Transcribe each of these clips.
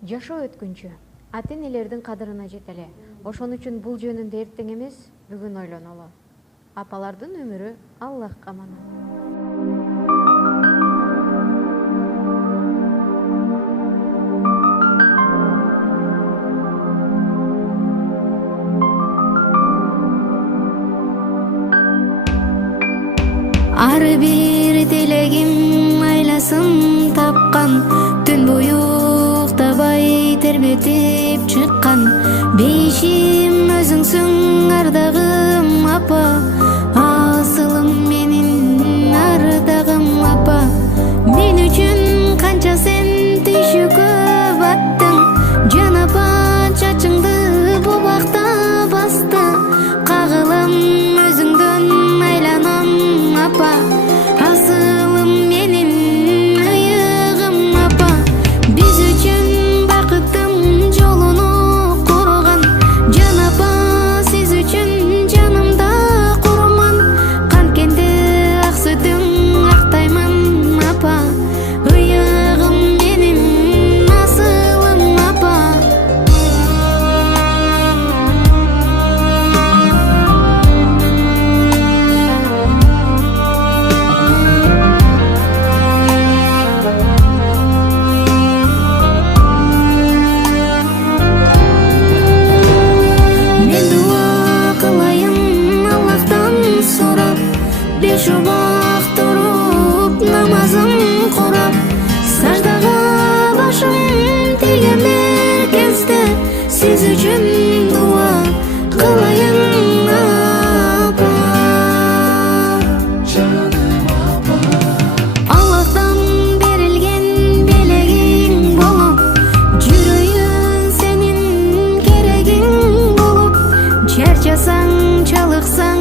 Жашоо өткүнчү ата-энелердин кадырына жетели. Ошон үчүн бул жөнүндө эртең эмес, бүгүн ойлонолу. Апалардын өмүрү Аллахка аманат. Ар бир тилегим айласын тапкан, түн бою уктабай тербетип чыккан. Бейишим өзүңсүң ардагым апа, асылым менин ардагым апа. Мен үчүн канча сен түйшүккө баттың, жан апа чачыңды бубакта басты. Кагылам өзүңдөн айланам апа, асылым менин ыйыгым апа. Биз үчүн бакыттын жолуну курган, жан апа сиз үчүн жанымда курман. Канткенде ак сүтүң актаймын апа, ыйыгым менин асылым апа. Мен дуа кылайын Аллахтан сурап, беш убак туруп намазым курап. Саждага башым тийген бир кезде, сиз үчүн дуа кылайын апа. Аллахтан берилген белегиң болуп, жүрөйүн сенин керегиң болуп. Чарчасаң, чалыксаң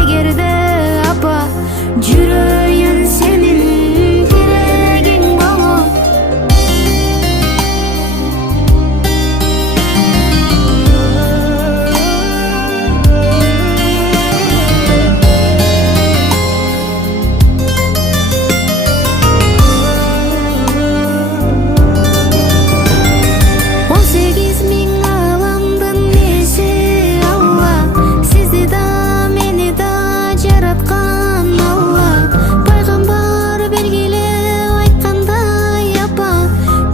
эгерде апа, жүрөйүн сенин керегиң болуп. Он сегиз миң ааламдын ээси Алла, сизди да мени да жараткан Алла. Пайгамбар белгилеп айткандай апа,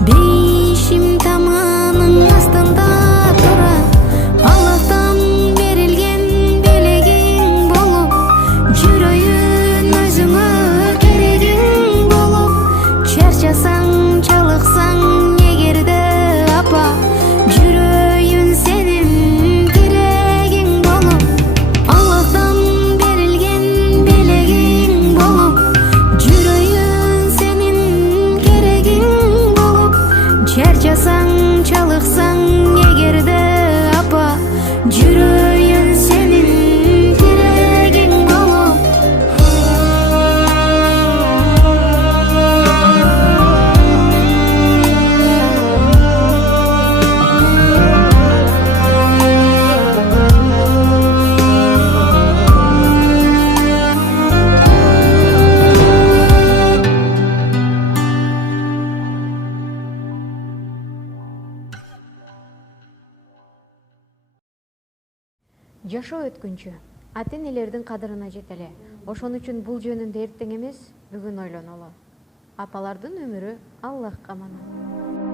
бейишим таманын астында тура. Аллахтан берилген белегиң болуп, жүрөйүн өзүңө керегиң болуп. Чарчасаң, чалыксаң эгерде апа, жүрөйүн сенин керегиң болуп. Аллахтан берилген белегиң болуп, жүрөйүн сенин керегиң болуп. Чарчасаң, чалыксаң эгерде апа, жүрөйүн сенин керегиң болуп. Жашоо өткүнчү ата-энелердин кадырына жетели. Ошон үчүн бул жөнүндө эртең эмес, бүгүн ойлонолу. Апалардын өмүрү Аллахка аманат.